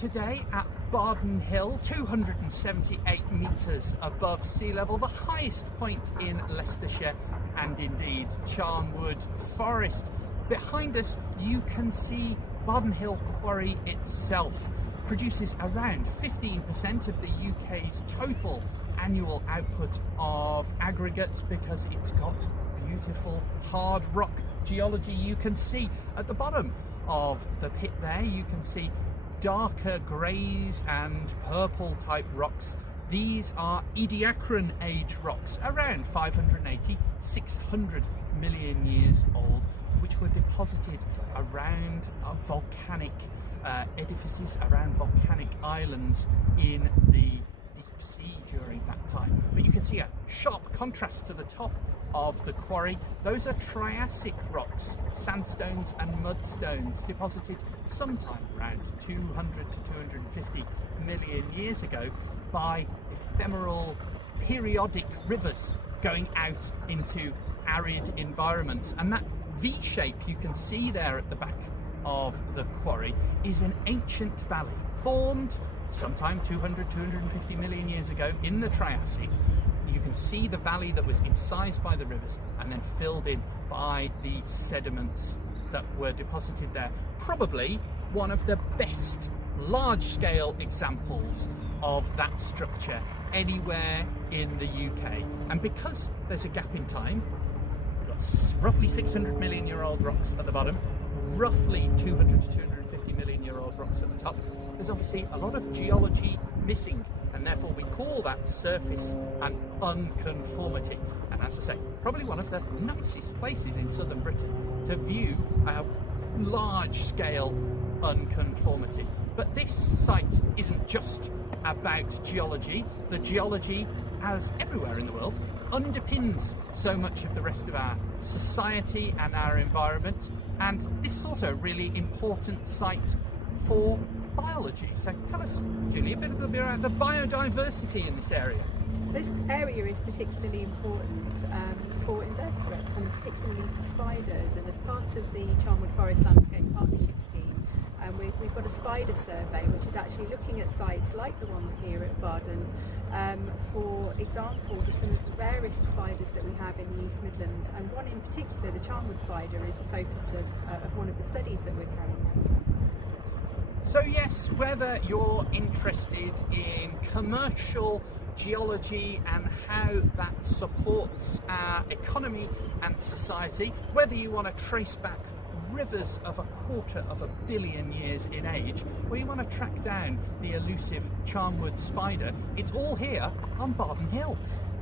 today at Bardon Hill, 278 metres above sea level, the highest point in Leicestershire and indeed Charnwood Forest. Behind us you can see Bardon Hill Quarry itself produces around 15% of the UK's total annual output of aggregate because it's got beautiful hard rock geology. You can see at the bottom of the pit there, you can see darker greys and purple type rocks. These are Ediacaran age rocks, around 580, 600 million years old, which were deposited around volcanic edifices, around volcanic islands in the deep sea during that time. But you can see a sharp contrast to the top of the quarry. Those are Triassic rocks, sandstones and mudstones, deposited sometime around 200 to 250 million years ago by ephemeral periodic rivers going out into arid environments. And that V shape you can see there at the back of the quarry is an ancient valley formed sometime 200, 250 million years ago in the Triassic. You can see the valley that was incised by the rivers and then filled in by the sediments that were deposited there. Probably one of the best large-scale examples of that structure anywhere in the UK. And because there's a gap in time, we've got roughly 600 million year old rocks at the bottom, roughly 200 to 250 million year old rocks at the top, there's obviously a lot of geology missing, and therefore we call that surface an unconformity. And as I say, probably one of the nicest places in southern Britain to view a large-scale unconformity. But this site isn't just about geology. The geology, as everywhere in the world, underpins so much of the rest of our society and our environment. And this is also a really important site for biology. So tell us, Julie, a bit about the biodiversity in this area. This area is particularly important for invertebrates and particularly for spiders, and as part of the Charnwood Forest Landscape Partnership Scheme, we've got a spider survey which is actually looking at sites like the one here at Bardon for examples of some of the rarest spiders that we have in the East Midlands, and one in particular, the Charnwood spider, is the focus of one of the studies that we're carrying out. So yes, whether you're interested in commercial geology and how that supports our economy and society, whether you want to trace back rivers of 250 million years in age, or you want to track down the elusive Charnwood spider, it's all here on Bardon Hill.